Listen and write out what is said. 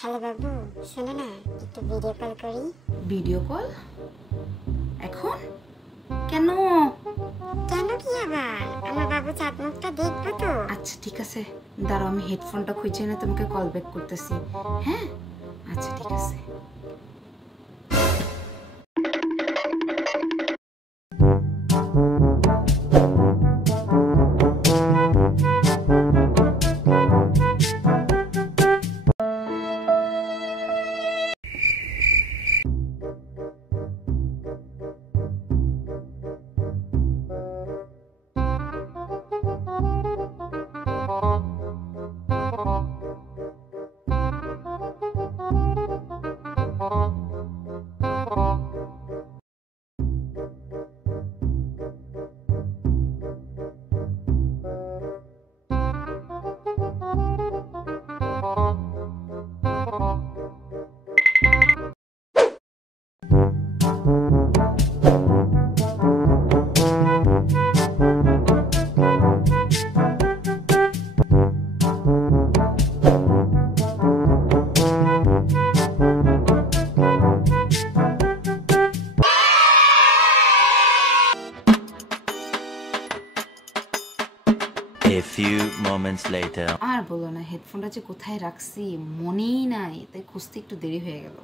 Hello বাবু, শোনো না, একটু ভিডিও কল করি। Video call? এখন কেন? কেন কি আবার? আমার বাবু চাঁদ মুখটা দেখবো তো। আচ্ছা ঠিক আছে, দাঁড়াও আমি হেডফোনটা খুঁজে এনে তোমাকে কল ব্যাক করতেছি। হ্যাঁ আচ্ছা ঠিক আছে। A few moments later. আর বলো না, হেডফোনটা যে কোথায় রাখছি মনেই নাই, তাই খুঁজতে একটু দেরি হয়ে গেল।